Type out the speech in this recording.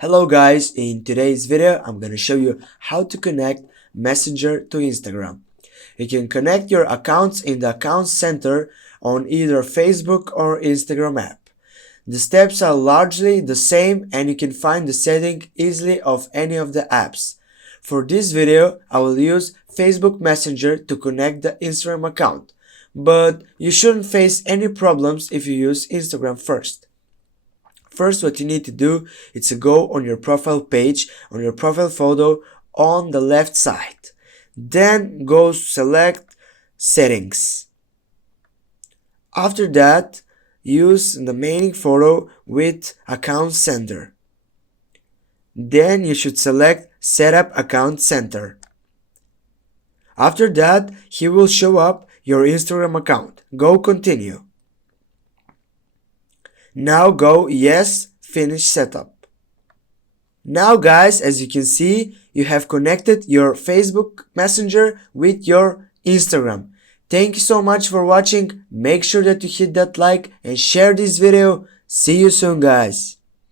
Hello guys, in today's video I'm gonna show you how to connect Messenger to Instagram. You can connect your accounts in the account center on either Facebook or Instagram app. The steps are largely the same and you can find the setting easily of any of the apps. For this video I will use Facebook Messenger to connect the Instagram account, but you shouldn't face any problems if you use Instagram first. First, what you need to do is to go on your profile page, on your profile photo on the left side. Then go select settings. After that, use the main photo with account center. Then you should select setup account center. After that, he will show up your Instagram account. Go continue. Now go yes, finish setup. Now guys, as you can see, you have connected your Facebook Messenger with your Instagram. Thank you so much for watching. Make sure that you hit that like and share this video. See you soon guys.